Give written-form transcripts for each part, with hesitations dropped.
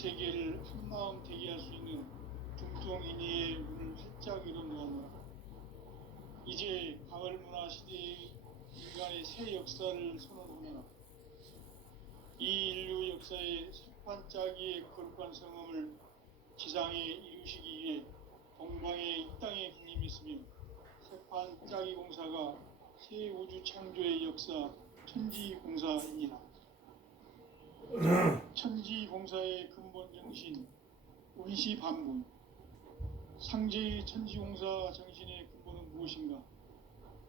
세계를 한마음 되게 할 수 있는 중통인의의 문을 활짝 열어놓았노라. 이제 가을 문화 시대의 인간의 새 역사를 선언하노라. 이 인류 역사의 새판짜기의 거룩한 성음을 지상에 이루시기 위해 동방에 이 땅에 강림했으며 새판짜기 공사가 새 우주 창조의 역사 천지공사입니다. 천지공사의 근본 정신 운시반분. 상제의 천지공사 정신의 근본은 무엇인가?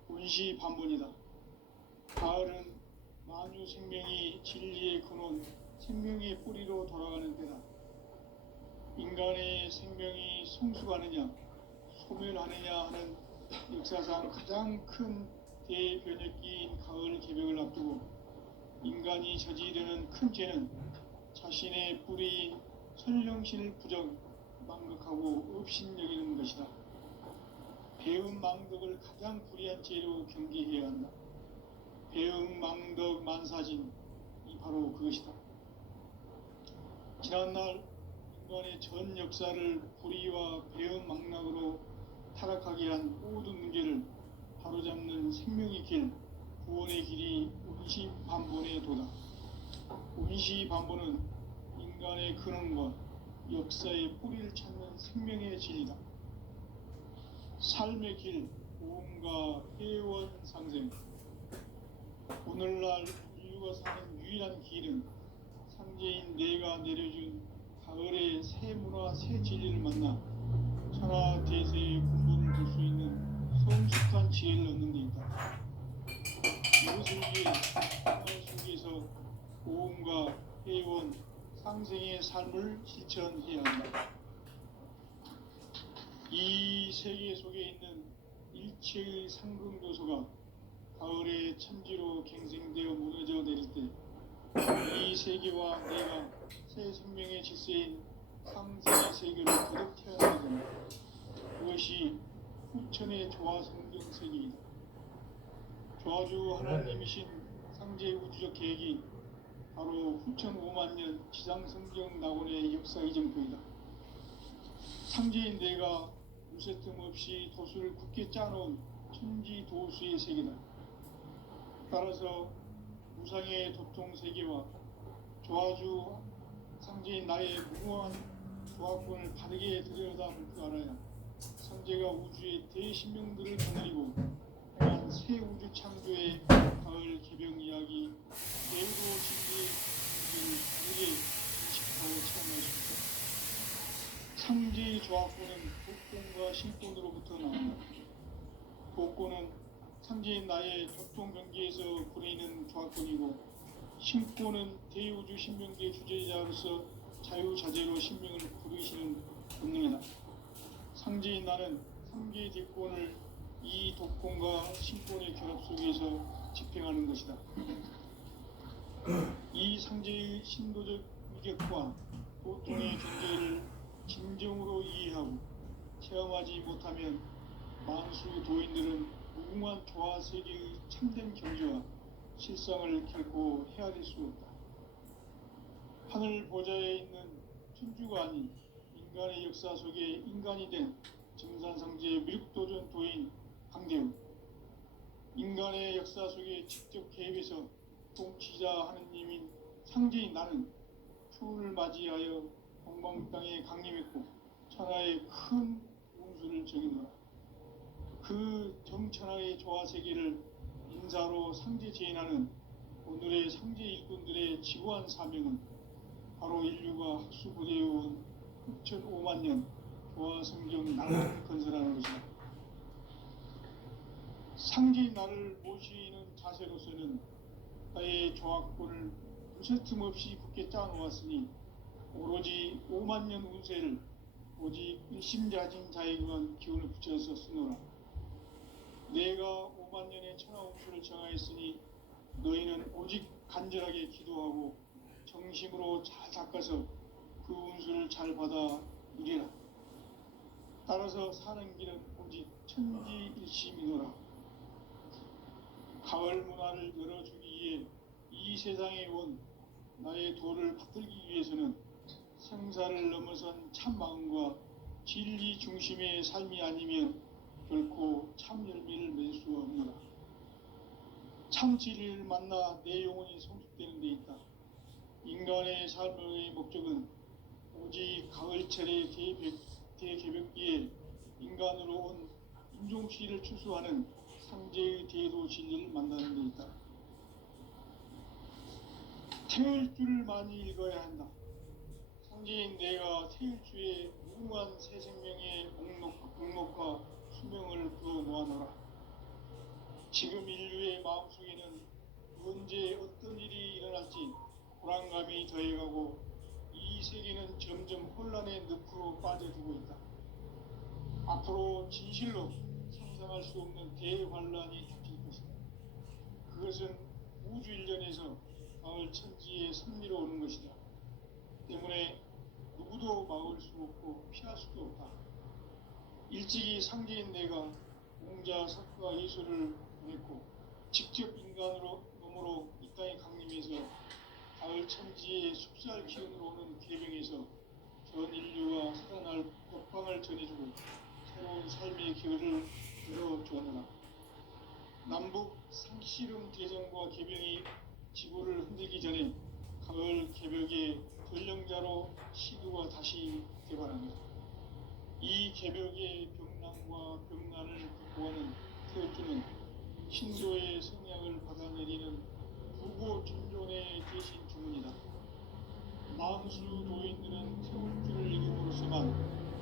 운시반분이다. 가을은 만유 생명이 진리의 근원, 생명의 뿌리로 돌아가는 때다. 인간의 생명이 성숙하느냐, 소멸하느냐 하는 역사상 가장 큰 대변혁기인 가을 개벽을 앞두고 인간이 저지르는 큰 죄는 자신의 뿌리인 선령신을 부정, 망극하고 업신여기는 것이다. 배음 망덕을 가장 불의한 죄로 경계해야 한다. 배음 망덕 만사진이 바로 그것이다. 지난날 인간의 전 역사를 불의와 배음 망락으로 타락하게 한 모든 문제를 바로잡는 생명의 길, 구원의 길이 운시반본의 도다. 운시반본은 인간의 근원과 역사의 뿌리를 찾는 생명의 진리다. 삶의 길, 고음과 회원 상생. 오늘날 인류가 사는 유일한 길은 상제인 내가 내려준 가을의 새 문화, 새 진리를 만나 천하 대세의 근본을 볼 수 있는 성숙한 지혜를 얻는 데 있다. 이것을 위해 생활 속에서 고음과 회원, 상생의 삶을 실천해야 한다. 이 세계 속에 있는 일체의 상승교소가 가을의 천지로 갱생되어 무너져 내릴 때 이 세계와 내가 새 생명의 질서인 상생의 세계를 거듭 태어나게 된다. 그것이 후천의 조화 성경 세계이다. 조화주 하나님이신 상제 우주적 계획이 바로 후천 5만 년 지상 성경 낙원의 역사 이정표이다. 상제인 내가 무쇠틈 없이 도수를 굳게 짜놓은 천지 도수의 세계다. 따라서 무상의 도통 세계와 조화주 상제인 나의 무모한 조화권을 바르게 들여다볼 줄 알아야 상제가 우주의 대신명들을 거느리고 향한 새 우주 창조의 가을 개병 이야기 내일도 진리의 문제를 다르게 인식하고 체험할 수 있다. 상제의 조화권은 복권과 신권으로부터 나온다. 복권은 상제인 나의 도통 경계에서 부리는 조화권이고 신권은 대우주 신명계 주제자로서 자유자재로 신명을 부르시는 본능이다. 상제인 나는 3개의 대권을 이 독권과 신권의 결합 속에서 집행하는 것이다. 이 상제의 신도적 위격과 보통의 경계를 진정으로 이해하고 체험하지 못하면 만수 도인들은 무궁한 조화 세계의 참된 경지와 실상을 결코 헤아릴 수 없다. 하늘 보좌에 있는 천주가 아닌 인간의 역사 속에 인간이 된 증산상제의 미륵도전 도인 강대우, 인간의 역사 속에 직접 개입해서 통치자 하느님인 상제인 나는 추운을 맞이하여 동방 땅에 강림했고 천하의 큰 운수를 정해놓아 그 정천하의 조화 세계를 인사로 상제 제인하는 오늘의 상제 일꾼들의 지구한 사명은 바로 인류가 학수고대해온 후천 5만 년 조화 성경 낙원 건설하는 것이다. 상제인 나를 모시는 자세로서는 나의 조화권을 무쇠틈 없이 굳게 짜놓았으니 오로지 5만 년 운세를 오직 일심자진 자에게만 기운을 붙여서 쓰노라. 내가 5만 년의 천하 운수를 정하였으니 너희는 오직 간절하게 기도하고 정심으로 잘 닦아서 그 운수를 잘 받아 누리라. 따라서 사는 길은 오직 천지일심이노라. 가을 문화를 열어주기 위해 이 세상에 온 나의 도를 받들기 위해서는 생사를 넘어선 참 마음과 진리 중심의 삶이 아니면 결코 참 열매를 맺을 수 없노라. 참 진리를 만나 내 영혼이 성숙되는 데 있다. 인간의 삶의 목적은 오직 가을철의 대개벽기에 인간으로 온 인종시를 추수하는 상제의 대도 진리를 만나는 데 있다. 태을 줄을 많이 읽어야 한다. 상제인 내가 태일주의 무궁한 새 생명의 목록과 수명을 그어 놓아노라. 지금 인류의 마음속에는 언제 어떤 일이 일어날지 불안감이 더해가고 이 세계는 점점 혼란의 늪으로 빠져들고 있다. 앞으로 진실로 상상할 수 없는 대환란이 닥칠 것이다. 그것은 우주 일련에서 가을 천지의 섭리로 오는 것이다. 때문에 누구도 막을 수 없고 피할 수도 없다. 일찍이 상제인 내가 공자, 석가, 예술을 보냈고 직접 인간으로 몸으로 이 땅에 강림해서 가을 천지의 숲살 기운으로 오는 계명에서 전 인류와 살아날 법방을 전해주고 새로운 삶의 기회를 열어주었노라. 남북 상씨름 대전과 계병이 지구를 흔들기 전에 가을 개벽의 전령자로 시두가 다시 개발합니다. 이 개벽의 병난과 병난을 극복하는 태울주는 신도의 성향을 받아내리는 부고 천존의 대신 주문이다. 만수 도인들은 태울주를 읽음으로써만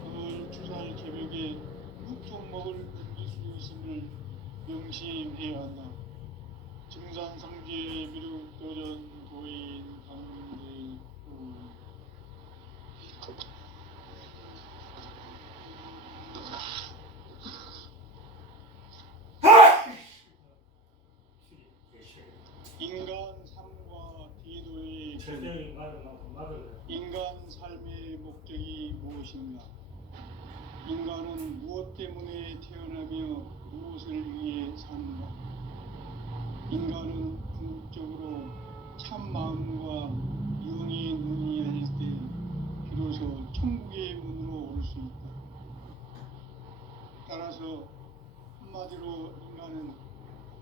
가을 주살 개벽의 무통목을 넘길 수 있음을 명심해야 한다. 증산상제의 미륵도전 도인 강대구 인간 삶과 디도의 인간 삶의 목적이 무엇인가? 인간은 무엇 때문에 태어나며 무엇을 위해 사는가? 인간은 궁극적으로 참 마음과 영의 눈이 열릴 때 비로소 천국의 문으로 올 수 있다. 따라서 한마디로 인간은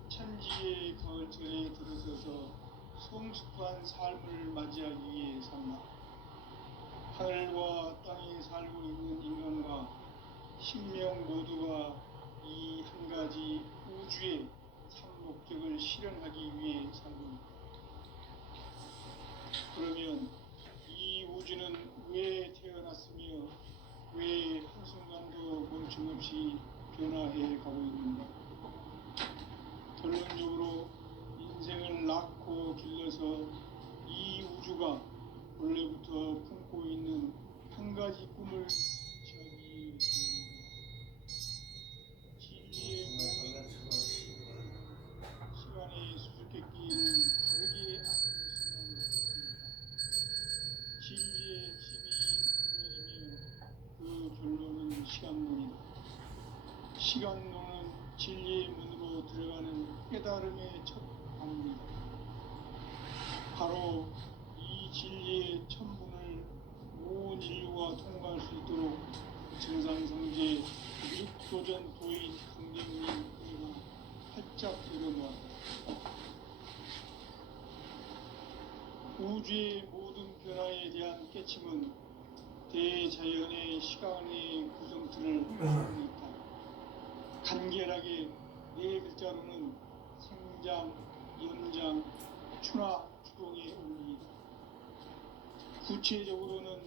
천지의 가을철에 들어서서 성숙한 삶을 맞이하기 위해 산다. 하늘과 땅에 살고 있는 인간과 신명 모두가 이 한 가지 우주의 참 목적을 실현하기 위해 살고 있다. 그러면 이 우주는 왜 태어났으며 왜 한순간도 멈춤없이 변화해 가고 있는가? 결론적으로 인생을 낳고 길러서 이 우주가 원래부터 품고 있는 한 가지 꿈을 지하기 진리의 모든 시간의 수수께끼를 다르게 안고 있으면 진리의 힘이 무너지며 그 결론은 시간론이다. 시간론은 진리의 문으로 들어가는 깨달음의 첫 방문이다. 바로 이 진리의 천문을 온 인류가 통과할 수 있도록 증산성제 미륵도전 도인 강림님이 활짝 열어놓았다. 우주의 모든 변화에 대한 깨침은 대자연의 시간의 구성틀을 갖고 있다. 간결하게 네 글자로는 생장, 연장, 추나 추동의 원리이다. 구체적으로는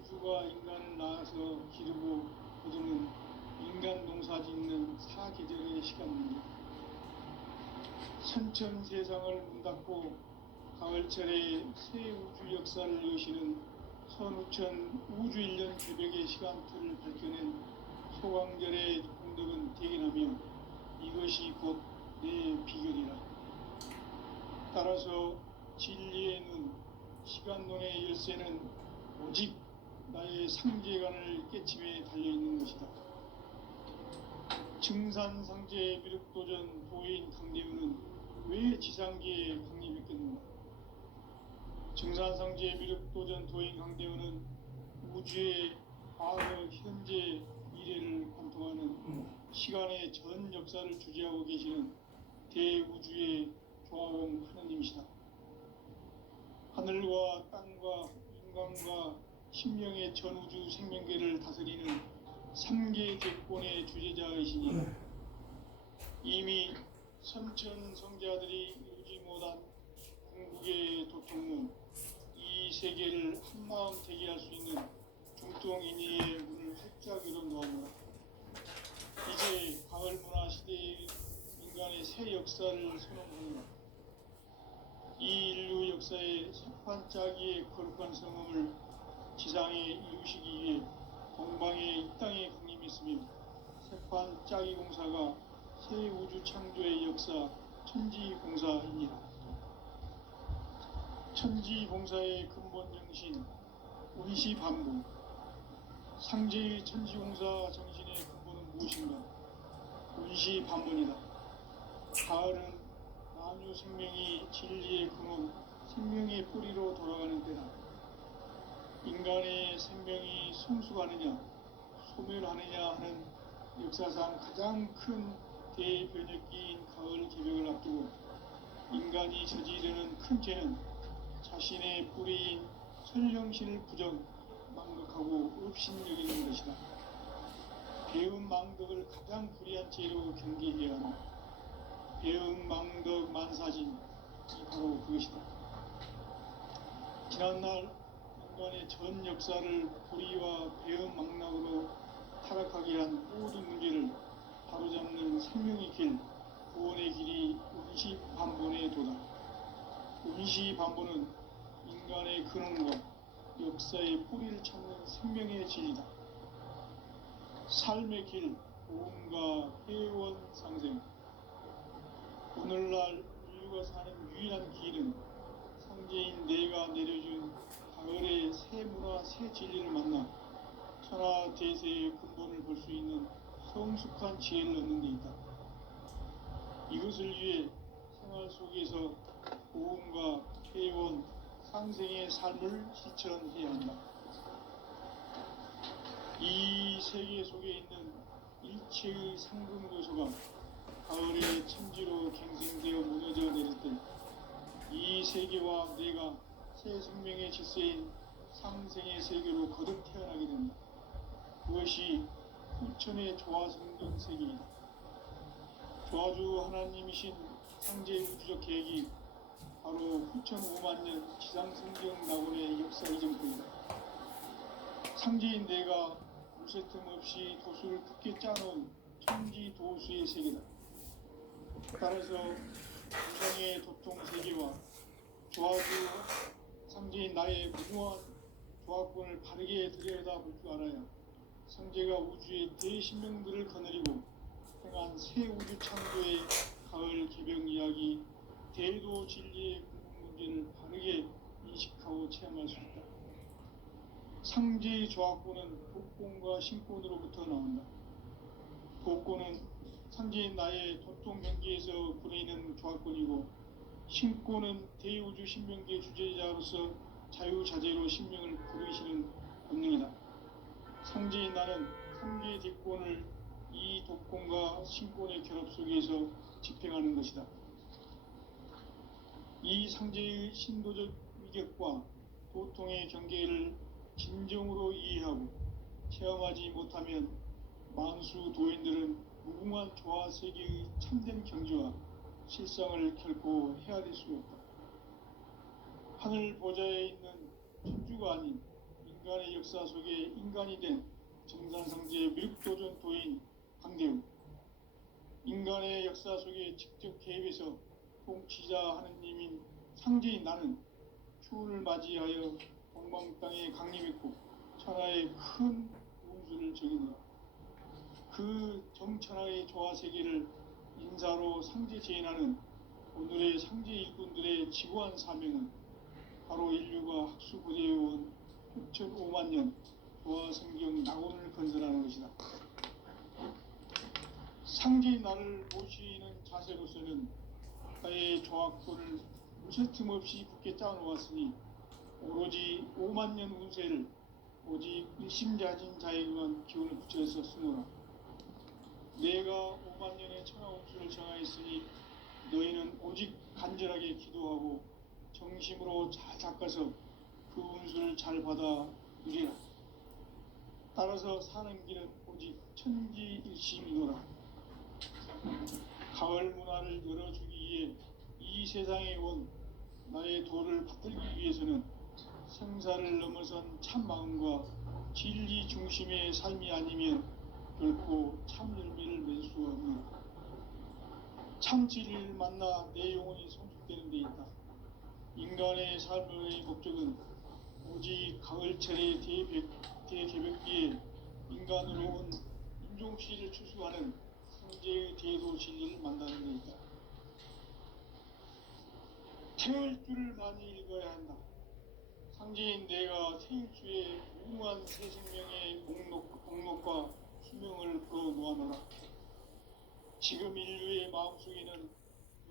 우주가 인간을 낳아서 기르고 거두는 인간 농사 짓는 사계절의 시간입니다. 선천 세상을 문 닫고 가을철에 새 우주 역사를 여시는 선우천 우주일년 개벽의 시간틀을 밝혀낸 소강절의 공덕은 대견하며 이것이 곧 내 비결이라. 따라서 진리의 눈, 시간론의 열쇠는 오직 나의 상제관을 깨침에 달려있는 것이다. 증산상제 미륵도전 도인 강대우는 왜 지상계에 강림했겠는가? 증산상제 미륵도전 도인 강대우는 우주의 과거, 현재, 미래를 관통하는 시간의 전 역사를 주재하고 계시는 대우주의 조화공 하느님이시다. 하늘과 땅과 인간과 신명의 전우주 생명계를 다스리는 3계 대권의 주재자이시니 이미 선천성자들이 이루지 못한 궁극의 도통문 이 세계를 한마음 되게 할 수 있는 중통인의의 문을 활짝 열어놓았노라. 이제 가을 문화 시대의 인간의 새 역사를 선언하노라. 이 인류 역사의 석판짜기의 거룩한 성음을 지상에 이루시기 위해 동방의 이 땅에 강림했으며 석판짜기 공사가 새 우주 창조의 역사 천지봉사입니다. 천지봉사의 근본 정신 운시반복. 상제의 천지공사 정신의 근본은 무엇인가? 운시반복이다. 가을은 만유 생명이 진리의 근원, 생명의 뿌리로 돌아가는 때다. 인간의 생명이 성숙하느냐, 소멸하느냐 하는 역사상 가장 큰 대변혁기인 가을 개벽을 앞두고 인간이 저지르는 큰 죄는 자신의 뿌리인 설령신을 부정, 망극하고 업신여기는 것이다. 배은 망덕을 가장 불의한 죄로 경계해야 하는 배은 망덕 만사진이 바로 그것이다. 지난날 인간의 전 역사를 불의와 배은 망락으로 타락하게 한 모든 문제를 바로잡는 생명의 길, 구원의 길이 운시반본의 도다. 운시반본은 인간의 근원과 역사의 뿌리를 찾는 생명의 진리다. 삶의 길, 보험과 회원 상생. 오늘날 인류가 사는 유일한 길은 상제인 내가 내려준 가을의 새 문화, 새 진리를 만나 천하 대세의 근본을 볼 수 있는 성숙한 지혜를 얻는 데 있다. 이것을 위해 생활 속에서 보험과 회원, 상생의 삶을 실천해야 한다. 이 세계 속에 있는 일체의 상근고소가 가을의 천지로 갱생되어 무너져 내릴 때 이 세계와 내가 새 생명의 질서인 상생의 세계로 거듭 태어나게 된다. 그것이 후천의 조화성경 세계이다. 조화주 하나님이신 상제 우주적 계획이 바로 후천 5만년 지상성경 낙원의 역사 이전부이다. 상제인 내가 무쇠틈 없이 도수를 굳게 짜놓은 천지 도수의 세계다. 따라서 우상의 도통 세계와 조화주 상제인 나의 무모한 조화권을 바르게 들여다볼 줄 알아야 상제가 우주의 대신명들을 거느리고 행한 새 우주 창조의 가을 개벽 이야기 대도 진리의 궁극 문제를 바르게 인식하고 체험할 수 있다. 상제의 조화권은 복권과 신권으로부터 나온다. 복권은 상제인 나의 도통 경계에서 부리는 조화권이고 신권은 대우주 신명계 주제자로서 자유자재로 신명을 부르시는 본능이다. 상제인 나는 3개의 대권을 이 독권과 신권의 결합 속에서 집행하는 것이다. 이 상제의 신도적 위격과 도통의 경계를 진정으로 이해하고 체험하지 못하면 만수 도인들은 무궁한 조화 세계의 참된 경지와 실상을 결코 헤아릴 수 없다. 하늘 보좌에 있는 천주가 아닌 인간의 역사 속에 인간이 된 정산상제 밀도전 도인 강대우, 인간의 역사 속에 직접 개입해서 통치자 하느님인 상제인 나는 추운을 맞이하여 동방 땅에 강림했고 천하의 큰 운수를 적이노라. 그 정천하의 조화 세계를 인사로 상제 제인하는 오늘의 상제 일꾼들의 지구한 사명은 바로 인류가 학수고대해온 6,5만년 조화성경 낙원을 건설하는 것이다. 상제인 나를 모시는 자세로서는 나의 조화권을 무쇠틈 없이 굳게 짜놓았으니 오로지 5만년 운세를 오직 일심자진 자에게만 기운을 붙여서 쓰노라. 내가 5만 년의 천하 운수를 정하였으니 너희는 오직 간절하게 기도하고 정심으로 잘 닦아서 그 운수를 잘 받아 누리라. 따라서 사는 길은 오직 천지일심이노라. 가을 문화를 열어주기 위해 이 세상에 온 나의 도를 받들기 위해서는 생사를 넘어선 참 마음과 진리 중심의 삶이 아니면 결코 참 열매를 맺을 수 없는 참 진리를 만나 내 영혼이 성숙되는 데 있다. 인간의 삶의 목적은 오직 가을철의 대개벽기에 인간으로 온 인종씨를 추수하는 성제의 대도 진리를 만나는 데 있다. 태울 줄을 많이 읽어야 한다. 상제인 내가 태일주의 무궁한 새 생명의 목록과 수명을 풀어놓아노라. 지금 인류의 마음속에는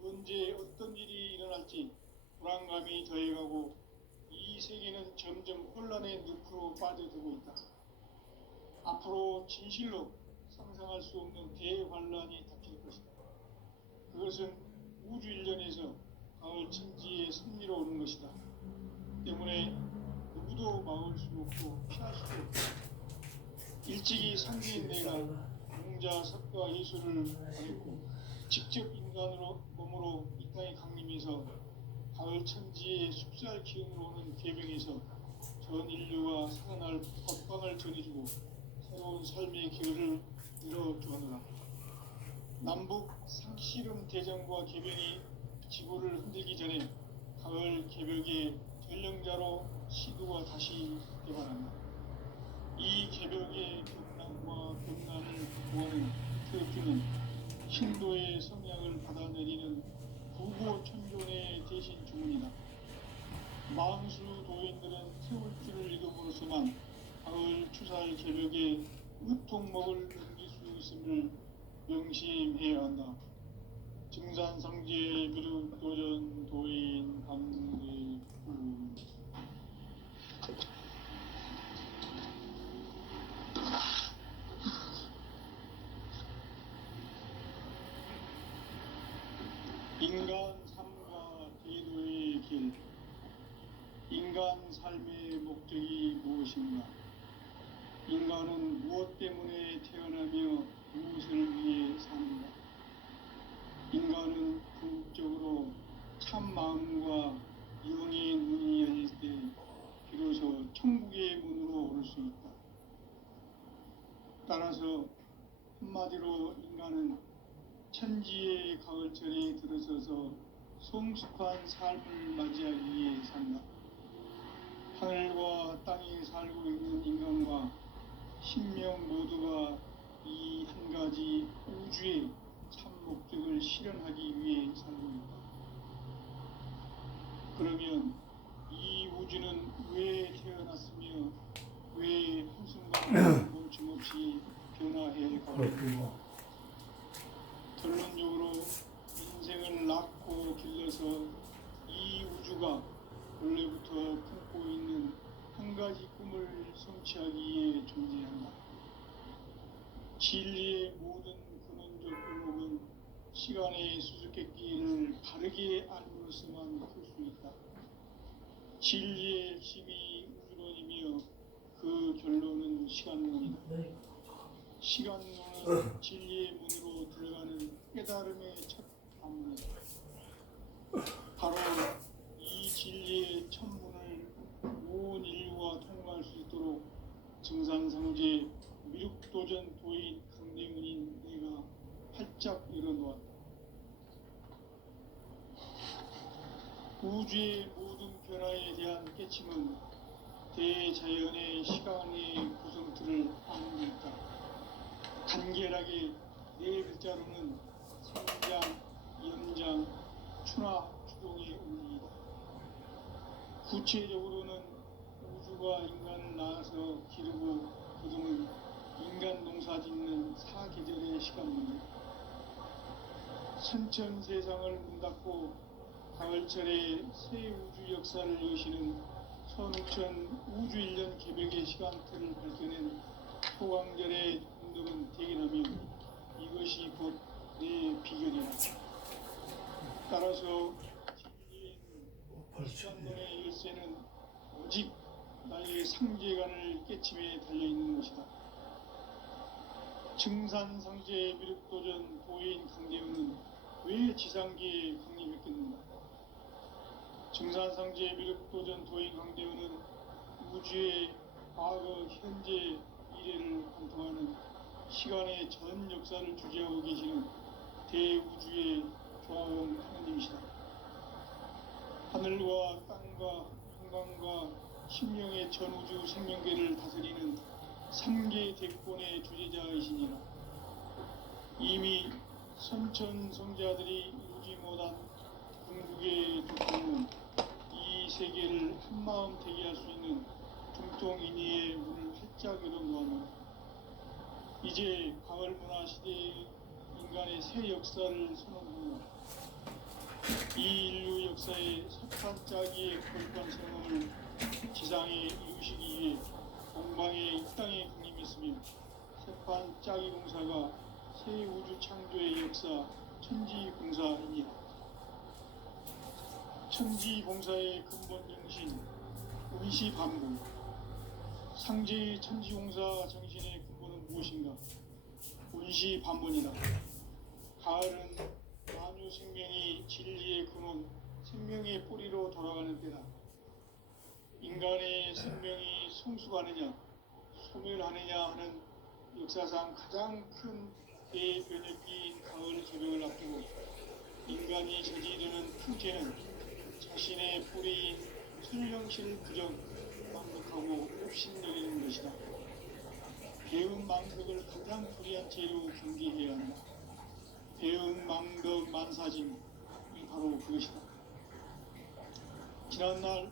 언제 어떤 일이 일어날지 불안감이 더해가고 이 세계는 점점 혼란의 늪으로 빠져들고 있다. 앞으로 진실로 상상할 수 없는 대환란이 닥칠 것이다. 그것은 우주 일련에서 가을 천지의 승리로 오는 것이다. 때문에 누구도 막을 수 없고 피할 수도 없다. 일찍이 상제인 내가 공자, 석가, 예수를 가르치고 직접 인간으로 몸으로 이 땅에 강림해서 가을 천지의 숲살 기운으로 오는 계명에서 전 인류가 살아날 법방을 전해주고 새로운 삶의 기회를 열어주었노라. 남북 상씨름 대전과 개병이 지구를 흔들기 전에 가을 개벽의 전령자로 시도가 다시 개발한다. 이 개벽의 격난과 격난을 구하는 태극기는 신도의 성향을 받아내리는 부고천존의 대신 주문이다. 망수 도인들은 태울줄을 읽음으로써만 가을 추살 개벽의 으통목을 넘길 수 있음을 명심해야 한다. 증산상제 미륵도전 도인 강대구 인간 삶과 대도의 길. 인간 삶의 목적이 무엇인가? 인간은 무엇 때문에 태어나며 무엇을 위해 사는가? 인간은 궁극적으로 참 마음과 영의 문이 열릴 때 비로소 천국의 문으로 오를 수 있다. 따라서 한마디로 인간은 천지의 가을철에 들어서서 성숙한 삶을 맞이하기 위해 산다. 하늘과 땅에 살고 있는 인간과 신명 모두가 이 한 가지 우주의 참 목적을 실현하기 위해 살고 있다. 그러면 이 우주는 왜 태어났으며 왜 한순간 멈춤없이 변화해 가고 있는가? 결론적으로 인생을 낳고 길러서 이 우주가 원래부터 품고 있는 한 가지 꿈을 성취하기 위해 존재한다. 진리의 모든 근원적 의목은 시간의 수수께끼를 바르게 알므로서만 풀 수 있다. 진리의 핵심이 우주론이며 그 결론은 시간론이다. 시간론은 진리의 문으로 들어가는 깨달음의 첫 관문이다. 바로 이 진리의 첫 문을 온 인류가 통과할 수 있도록 증산상제 미륵도전 도인 강대문인 내가 활짝 열어놓았다. 우주의 모든 변화에 대한 깨침은 대자연의 시간의 구성틀을 아는 데 있다. 간결하게 네 글자로는 생장, 연장, 추나, 추동의 의미이다. 구체적으로는 우주가 인간을 낳아서 기르고 거두는 인간 농사 짓는 사계절의 시간입니다. 선천 세상을 문 닫고 가을철에 새 우주 역사를 여시는 선우천 우주일년 개벽의 시간표를 밝혀낸 소강절의 운동은 대견하며 이것이 곧 내 비결이라. 따라서 진리인 시간론의 열쇠는 오직 나의 상제관을 깨침에 달려있는 것이다. 증산상제 미륵도전 도인 강대우는 왜 지상기에 강림했겠는가? 증산상제 미륵도전 도인 강대우는 우주의 과거, 현재, 미래를 관통하는 시간의 전 역사를 주재하고 계시는 대우주의 조화원 하느님이시다. 하늘과 땅과 한강과 심령의 전우주 생명계를 다스리는 3개 대권의 주제자이시니라. 이미 선천성자들이 이루지 못한 궁극의 두통은 이 세계를 한마음 되게 할 수 있는 중통인의의 문을 활짝 열어놓았노라. 이제 가을 문화 시대의 인간의 새 역사를 선언합니다. 이 인류 역사의 석탄짜기의 거룩한 성공을 지상에 이루시기 위해 동방의 이 땅에 강림했으며 세판 짜기 공사가 새 우주 창조의 역사 천지공사이니라. 천지공사의 근본 정신 운시반복. 상제의 천지공사 정신의 근본은 무엇인가? 운시반복이다. 가을은 만유 생명이 진리의 근원, 생명의 뿌리로 돌아가는 때다. 인간의 생명이 성숙하느냐, 소멸하느냐 하는 역사상 가장 큰 대변혁기인 가을 개벽을 앞두고 인간이 저지르는 큰 죄는 자신의 뿌리인 설령실을 부정, 망극하고 옵신여기는 것이다. 배은 망극을 가장 불의한 죄로 경계해야 한다. 배은 망덕 만사진이 바로 그것이다. 지난날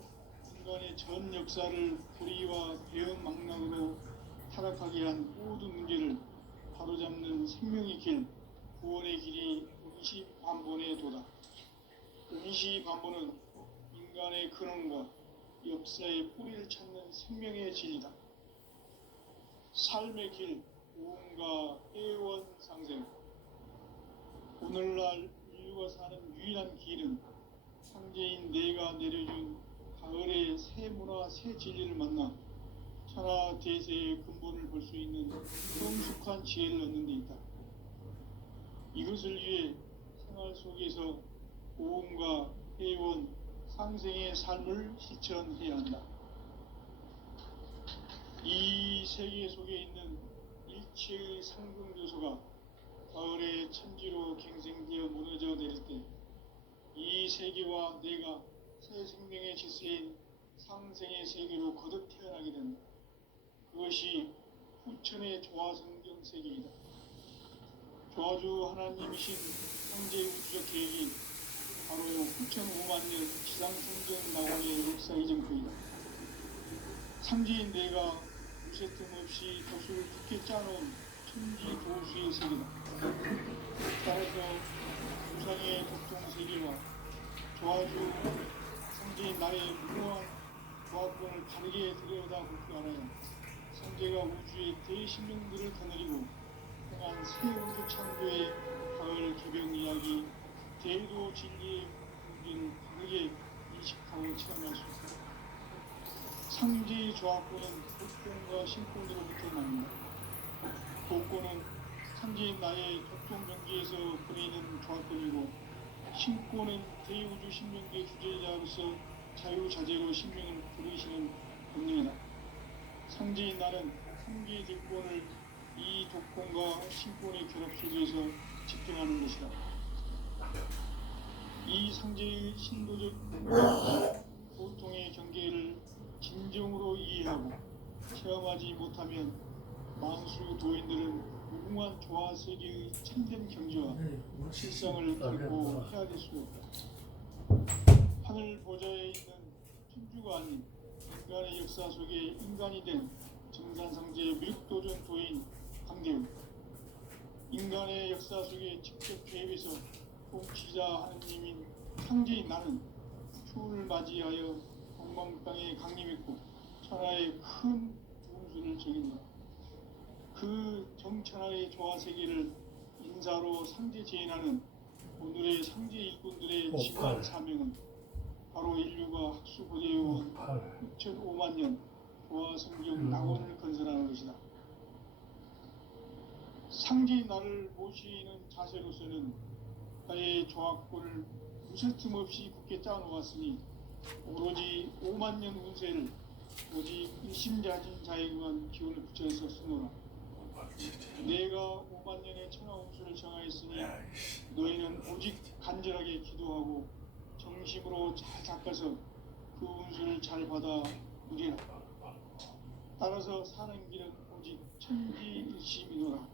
인간의 전 역사를 불의와 배은 망락으로 타락하게 한 모든 문제를 바로잡는 생명의 길, 구원의 길이 운시반본의 도다. 운시반본은 인간의 근원과 역사의 뿌리를 찾는 생명의 진리다. 삶의 길, 오음과 애원상생. 오늘날 인류가 사는 유일한 길은 상제인 내가 내려준 가을의 새 문화, 새 진리를 만나 천하 대세의 근본을 볼 수 있는 성숙한 지혜를 얻는 데 있다. 이것을 위해 생활 속에서 오음과 애원, 상생의 삶을 실천해야 한다. 이 세계 속에 있는 일체의 상금 요소가 가을의 천지로 갱생되어 무너져 내릴 때 이 세계와 내가 새 생명의 질서인 상생의 세계로 거듭 태어나게 된다. 그것이 후천의 조화성경 세계이다. 조화주 하나님이신 상제 우주적 계획이 바로 후천 5만 년 지상성전 낙원의 역사 이전표이다. 상제인 내가 무쇠 틈 없이 도수를 굳게 짜놓은 천지 도수의 세계다. 따라서 우상의 독종 세계와 조화주 상제인 나의 무모한 조합권을 바르게 들여다볼 줄 알아야 상제가 우주의 대신령들을 거느리고 행한 새 우주 창조의 가을 개벽 이야기, 대도 진리의 문제를 바르게 인식하고 체험할 수 있다. 상제의 조합권은 독종과 신권으로부터 납니다. 독권은 상제인 나의 독종 경계에서 보내는 조합권이고, 신권은 대우주 신명계 주제자로서 자유자재로 신명을 부르시는 본능이다. 상제인 나는 3개의 대권을 이 독권과 신권의 결합 속에서 집중하는 것이다. 이 상제의 신도적 보통의 경계를 진정으로 이해하고 체험하지 못하면 만수 도인들은 무궁한 조화 세계의 참된 경지와 실상을 결코 헤아릴 수 없다. 하늘 보좌에 있는 천주가 아닌 인간의 역사 속에 인간이 된 증산상제 미륵도전 도인 강대우. 인간의 역사 속에 직접 개입해서 통치자 하느님인 상제인 나는 추운을 맞이하여 동방 땅에 강림했고 천하에 큰 운수를 적인다. 그 정천하의 조화세계를 인사로 상제 제인하는 오늘의 상제 일꾼들의 지구한 사명은 바로 인류가 학수고대해온 6,500만 년 조화성경 낙원을 건설하는 것이다. 상제의 나를 모시는 자세로서는 나의 조합권을 무쇠틈 없이 굳게 짜놓았으니 오로지 5만 년 운세를 오직 일심자진 자에게만 기운을 붙여서 쓰노라. 내가 5만 년의 천하 운수를 정하였으니 너희는 오직 간절하게 기도하고 정심으로 잘 닦아서 그 운수를 잘 받아 누리라. 따라서 사는 길은 오직 천지일심이노라.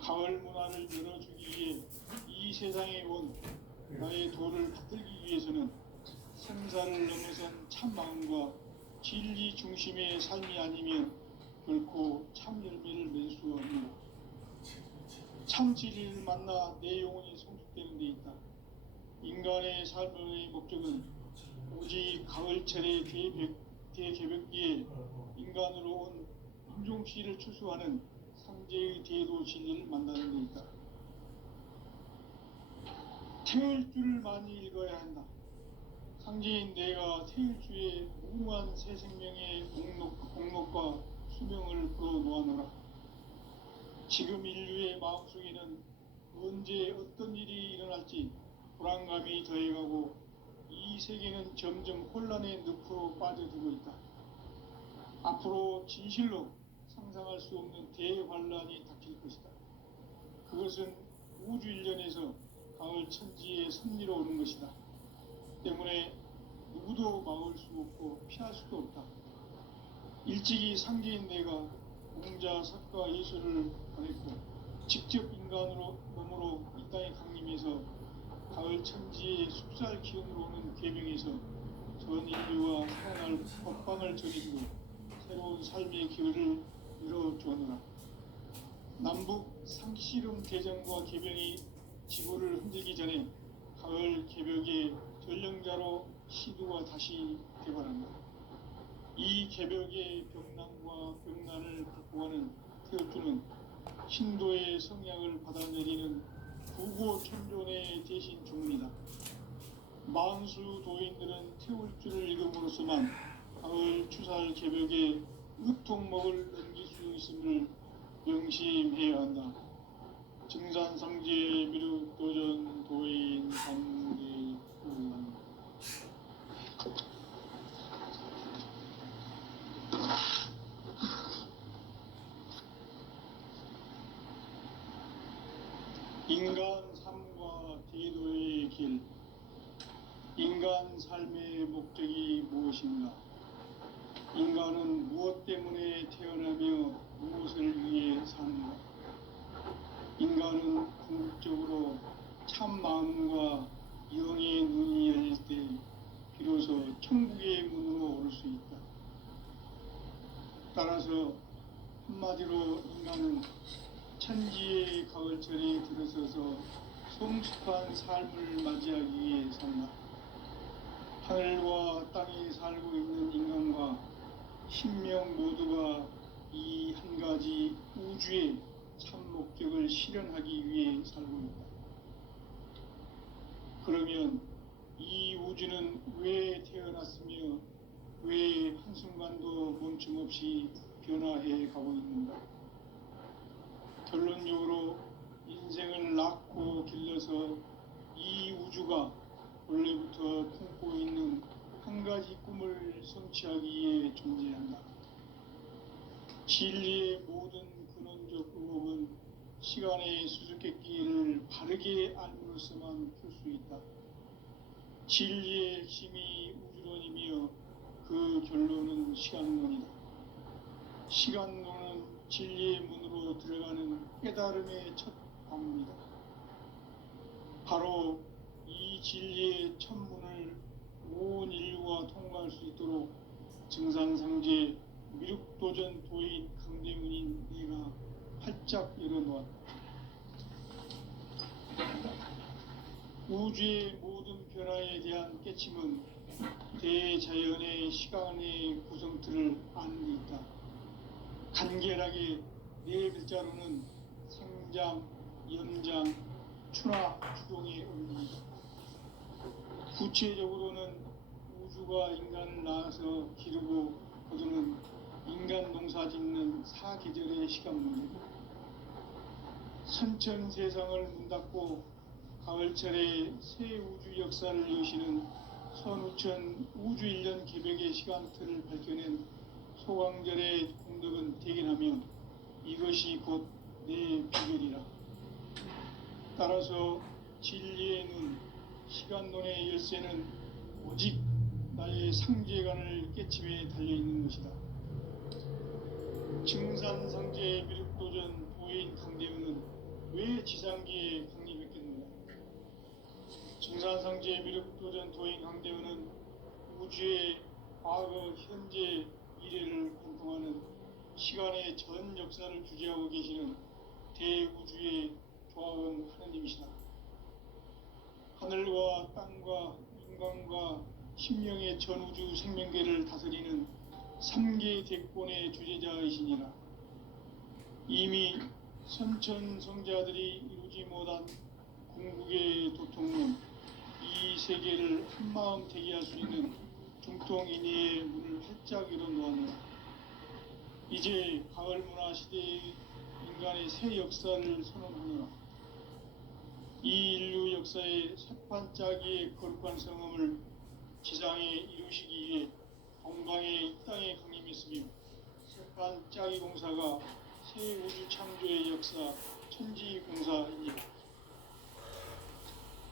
가을 문화를 열어주기 위해 이 세상에 온 나의 도를 받들기 위해서는 생사를 넘어선 참 마음과 진리 중심의 삶이 아니면 결코 참 열매를 맺을 수 없노라. 참 진리를 만나 내 영혼이 성숙되는 데 있다. 인간의 삶의 목적은 오직 가을철의 대개벽기에 인간으로 온 인종씨를 추수하는 상제의 대도 진리를 만나는 데 있다. 태을주를 많이 읽어야 한다. 상제인 내가 태을주의 무궁한 새 생명의 공록과 수명을 풀어놓아노라. 지금 인류의 마음속에는 언제 어떤 일이 일어날지 불안감이 더해가고 이 세계는 점점 혼란의 늪으로 빠져들고 있다. 앞으로 진실로 상상할 수 없는 대환란이 닥칠 것이다. 그것은 우주 일련에서 가을 천지의 섭리로 오는 것이다. 때문에 누구도 막을 수 없고 피할 수도 없다. 일찍이 상제인 내가 공자, 석가, 예술을 보냈고 직접 인간으로 몸으로 이 땅에 강림해서 가을 천지의 숲살 기운으로 오는 계명에서 전 인류와 살아날 법방을 전해주고 새로운 삶의 기회를 이뤄주었노라. 남북 상씨름 대전과 개병이 지구를 흔들기 전에 가을 개벽의 전령자로 시두가 다시 개발한다. 이 개벽의 병난과 병난을 극복하는 태엽주는 신도의 성향을 받아내리는 부고천존의 대신 주문이다. 만수 도인들은 태울주를 읽음으로써만 가을 추살 개벽의 으통목을 넘길 수 있음을 명심해야 한다. 증산상제 미륵도전 도인 상제군. 인간 삶과 대도의 길. 인간 삶의 목적이 무엇인가? 인간은 무엇 때문에 태어나며 무엇을 위해 사는가? 인간은 궁극적으로 참 마음과 영의 눈이 열릴 때 비로소 천국의 문으로 올 수 있다. 따라서 한마디로 인간은 천지의 가을철에 들어서서 성숙한 삶을 맞이하기 위해 산다. 하늘과 땅에 살고 있는 인간과 신명 모두가 이 한 가지 우주의 참 목적을 실현하기 위해 살고 있다. 그러면 이 우주는 왜 태어났으며 왜 한순간도 멈춤없이 변화해 가고 있는가? 결론적으로 인생을 낳고 길러서 이 우주가 원래부터 품고 있는 한 가지 꿈을 성취하기 위해 존재한다. 진리의 모든 근원적 의혹은 시간의 수수께끼를 바르게 알므로서만 풀 수 있다. 진리의 핵심이 우주론이며 그 결론은 시간론이다. 시간론은 진리의 문으로 들어가는 깨달음의 첫 방문이다. 바로 이 진리의 첫 문을 온 인류가 통과할 수 있도록 증산상제 미륵도전 도인 강대문인 네가 활짝 열어놓았다. 우주의 모든 변화에 대한 깨침은 대자연의 시간의 구성틀을 아는 데 있다. 간결하게 네 글자로는 생장, 연장, 추나 추동의 원리이다. 구체적으로는 우주가 인간을 낳아서 기르고 거두는 인간 농사 짓는 사계절의 시간 문제다. 선천 세상을 문 닫고 가을철에 새 우주 역사를 여시는 선우천 우주 1년 개벽의 시간틀을 밝혀낸 소강절의 공덕은 대견하며 이것이 곧 내 비결이라. 따라서 진리의 눈, 시간론의 열쇠는 오직 나의 상제관을 깨침에 달려있는 것이다. 증산상제 미륵도전 도인 강대문은 왜 지상기에 강림했겠는가? 증산상제 미륵도전 도인 강대문은 우주의 과거, 현재, 미래를 관통하는 시간의 전 역사를 주재하고 계시는 대우주의 조화원 하느님이시다. 하늘과 땅과 인간과 신명의 전우주 생명계를 다스리는 3계 대권의 주재자이시니라. 이미 선천성자들이 이루지 못한 궁극의 도통론, 이 세계를 한마음 대기할 수 있는 중통인의의 문을 활짝 열어놓았노라. 이제 가을 문화 시대의 인간의 새 역사를 선언하노라. 이 인류 역사의 새반짝이의 거룩한 성음을 지상에 이루시기 위해 동방의 이 땅에 강림했으며 새반짝이 공사가 새 우주 창조의 역사 천지공사입니다.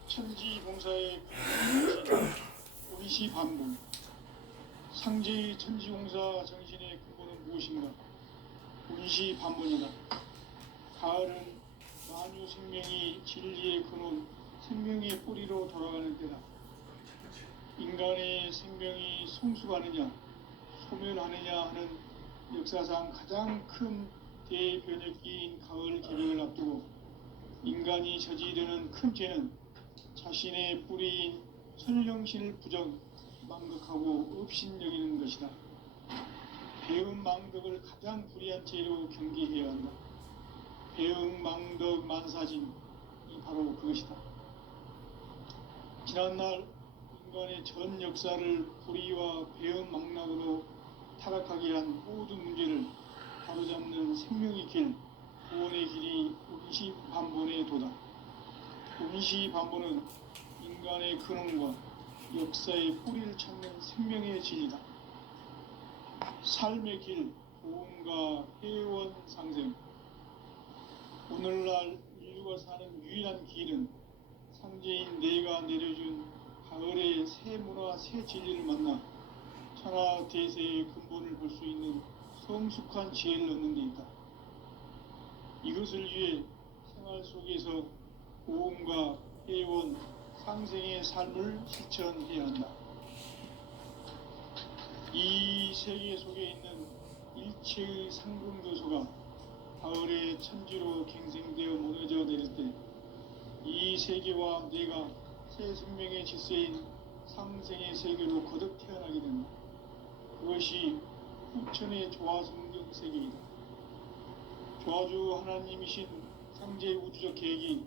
천지공사의 운시 반분, 상제의 천지공사 정신의 근본은 무엇인가? 운시 반분이다. 가을은 만유 생명이 진리의 근원, 생명의 뿌리로 돌아가는 때다. 인간의 생명이 성숙하느냐, 소멸하느냐 하는 역사상 가장 큰 대변혁기인 가을 개벽을 앞두고 인간이 저지르는 큰 죄는 자신의 뿌리인 선령신을 부정, 망극하고 업신여기는 것이다. 배음 망덕을 가장 불의한 죄로 경계해야 한다. 배음 망덕 만사진이 바로 그것이다. 지난날 인간의 전 역사를 불의와 배음 망락으로 타락하게 한 모든 문제를 바로잡는 생명의 길, 구원의 길이 운시반본의 도다. 운시반본은 인간의 근원과 역사의 뿌리를 찾는 생명의 진리다. 삶의 길, 보험과 회원 상생. 오늘날 인류가 사는 유일한 길은 상제인 내가 내려준 가을의 새 문화, 새 진리를 만나 천하 대세의 근본을 볼 수 있는 성숙한 지혜를 얻는 데 있다. 이것을 위해 생활 속에서 보험과 회원, 상생의 삶을 실천해야 한다. 이 세계 속에 있는 일체의 상승교소가 가을의 천지로 갱생되어 무너져 내릴 때 이 세계와 내가 새 생명의 질서인 상생의 세계로 거듭 태어나게 된다. 그것이 후천의 조화성경 세계이다. 조화주 하나님이신 상제 우주적 계획이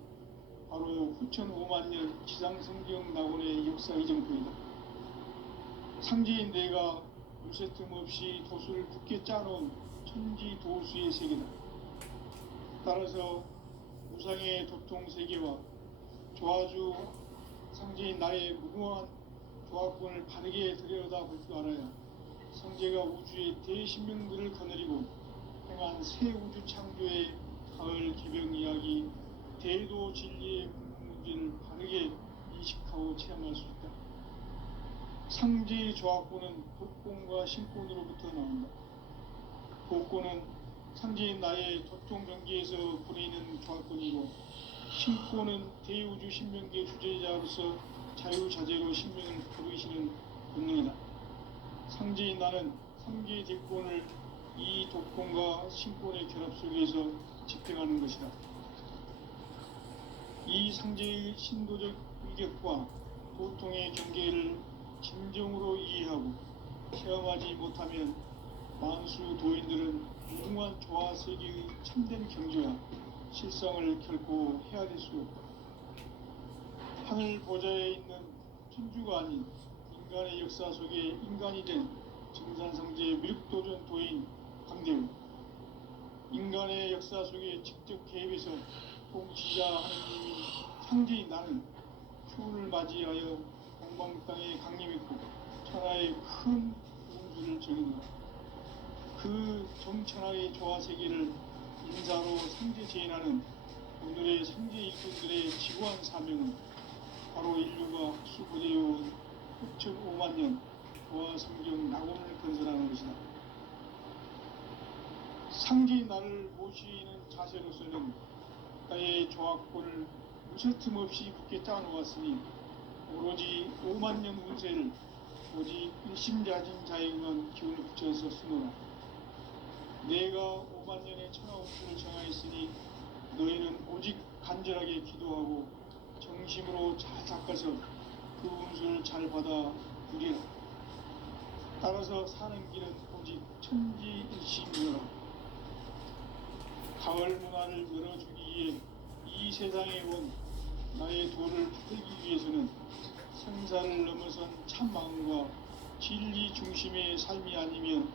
바로 후천 5만 년 지상성경 낙원의 역사 이정표이다. 상제인 내가 요새 틈없이 도수를 굳게 짜놓은 천지 도수의 세계다. 따라서 우상의 도통 세계와 조화주 상제인 나의 무궁한 조화권을 바르게 들여다볼 줄 알아야 상제가 우주의 대신명들을 거느리고 행한 새 우주 창조의 가을 개벽 이야기, 대도 진리의 문제를 바르게 인식하고 체험할 수 있다. 상제의 조화권은 도권과 신권으로부터 나온다. 도권은 상제인 나의 도통 경계에서 부리는 조화권이고, 신권은 대우주 신명계 주제자로서 자유자재로 신명을 부르시는 본능이다. 상제인 나는 3개 대권을 이 도권과 신권의 결합 속에서 집행하는 것이다. 이 상제의 신도적 위격과 도통의 경계를 진정으로 이해하고 체험하지 못하면 만수 도인들은 무궁한 조화 세계의 참된 경지와 실상을 결코 헤아릴 수 없다. 하늘 보좌에 있는 천주가 아닌 인간의 역사 속에 인간이 된 증산성제 미륵도전 도인 강대우, 인간의 역사 속에 직접 개입해서 통치자 하느님인 상제인 나는 추운을 맞이하여 동방 땅에 강림했고 천하의 큰 운수를 정했노라. 그 정천하의 조화 세계를 인사로 상제 제인하는 오늘의 상제 일꾼들의 지구한 사명은 바로 인류가 수고되어온 6,5만 년 조화 성경 낙원을 건설하는 것이다. 상제인 나를 모시는 자세로서는 나의 조화권을 무쇠 틈 없이 굳게 짜놓았으니 오로지 5만 년 운세를 오직 일심자진 자에게만 기운을 붙여서 쓰노라. 내가 5만 년의 천하 운수를 정하였으니 너희는 오직 간절하게 기도하고 정심으로 잘 닦아서 그 운수를 잘 받아 누리라. 따라서 사는 길은 오직 천지일심이라. 가을 문화를 열어주기 위해 이 세상에 온 나의 도를 풀기 위해서는 생사를 넘어선 참마음과 진리 중심의 삶이 아니면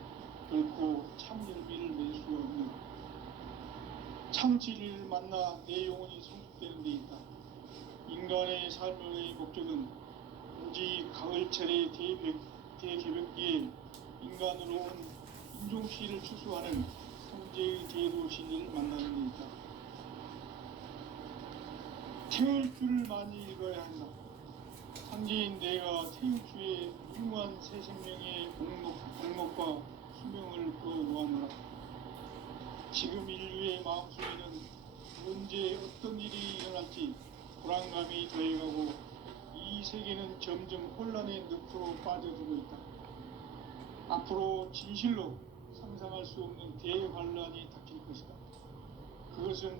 결코 참열매를 맺을 수 없는 참진리를 만나 내 영혼이 성숙되는 데 있다. 인간의 삶의 목적은 오직 가을철의 대개벽기에 인간으로 온 인종시를 추수하는 성제의 제도 진리를 만나는 데 있다. 태울 줄을 많이 읽어야 한다. 상제인 내가 태울 주의 훌륭한 새 생명의 목록과 수명을 그어놓았노라. 지금 인류의 마음속에는 언제 어떤 일이 일어날지 불안감이 더해가고 이 세계는 점점 혼란의 늪으로 빠져들고 있다. 앞으로 진실로 상상할 수 없는 대환란이 닥칠 것이다. 그것은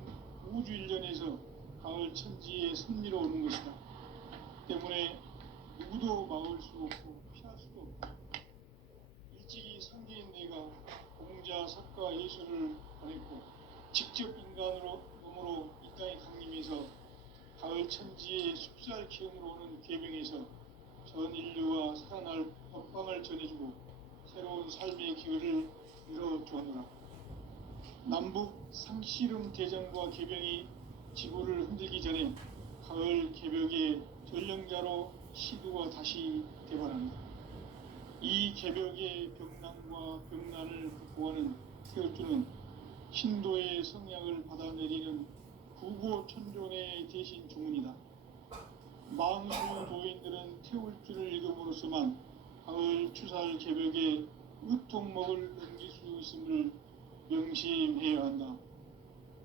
우주 일련에서 가을 천지의 섭리로 오는 것이다. 때문에 누구도 막을 수 없고 피할 수도 없다. 일찍이 상제인 내가 공자, 석가, 예수를 보냈고 직접 인간으로 몸으로 이 땅에 강림해서 가을 천지의 숲살 기운으로 오는 계명에서 전 인류가 살아날 법방을 전해주고 새로운 삶의 기회를 열어주었노라. 남북 상씨름 대전과 개병이 지구를 흔들기 전에 가을 개벽의 전령자로 시두가 다시 대발한다. 이 개벽의 병난과 병난을 극복하는 태울주는 신도의 성향을 받아내리는 구고천존의 대신 주문이다. 만수 도인들은 태울주를 읽음으로써만 가을 추살 개벽의 으통목을 넘길 수 있음을 명심해야 한다.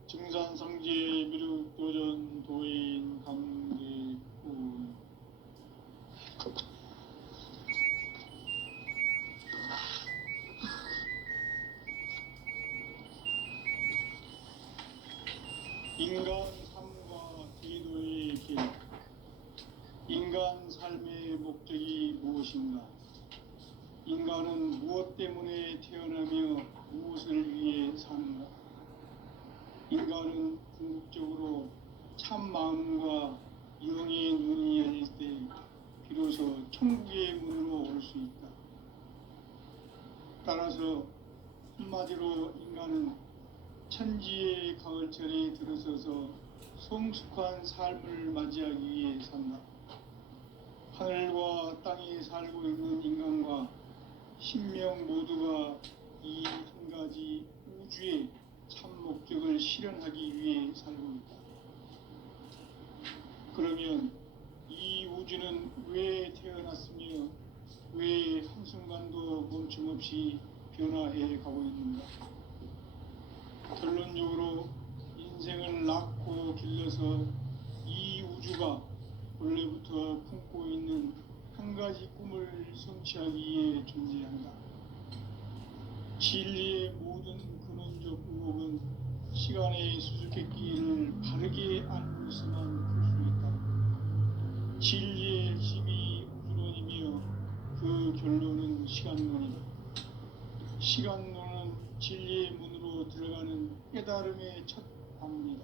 증산성제 미륵도전 도인 강대훈. 인간 삶과 기도의 길. 인간 삶의 목적이 무엇인가? 인간은 무엇 때문에 태어나며 무엇을 위해 사는가? 인간은 궁극적으로 참 마음과 영의 눈이 열릴 때 비로소 천국의 문으로 올 수 있다. 따라서 한마디로 인간은 천지의 가을철에 들어서서 성숙한 삶을 맞이하기 위해 산다. 하늘과 땅에 살고 있는 인간과 신명 모두가 이 한 가지 우주의 참 목적을 실현하기 위해 살고 있다. 그러면 이 우주는 왜 태어났으며 왜 한순간도 멈춤없이 변화해 가고 있는가? 결론적으로 인생을 낳고 길러서 이 우주가 원래부터 품고 있는 한 가지 꿈을 성취하기 위해 존재한다. 진리의 모든 근원적 의혹은 시간의 수수께끼를 바르게 알고 있어만 풀 수 있다. 진리의 핵심이 우주론이며 그 결론은 시간론이다. 시간론은 진리의 문으로 들어가는 깨달음의 첫 방문이다.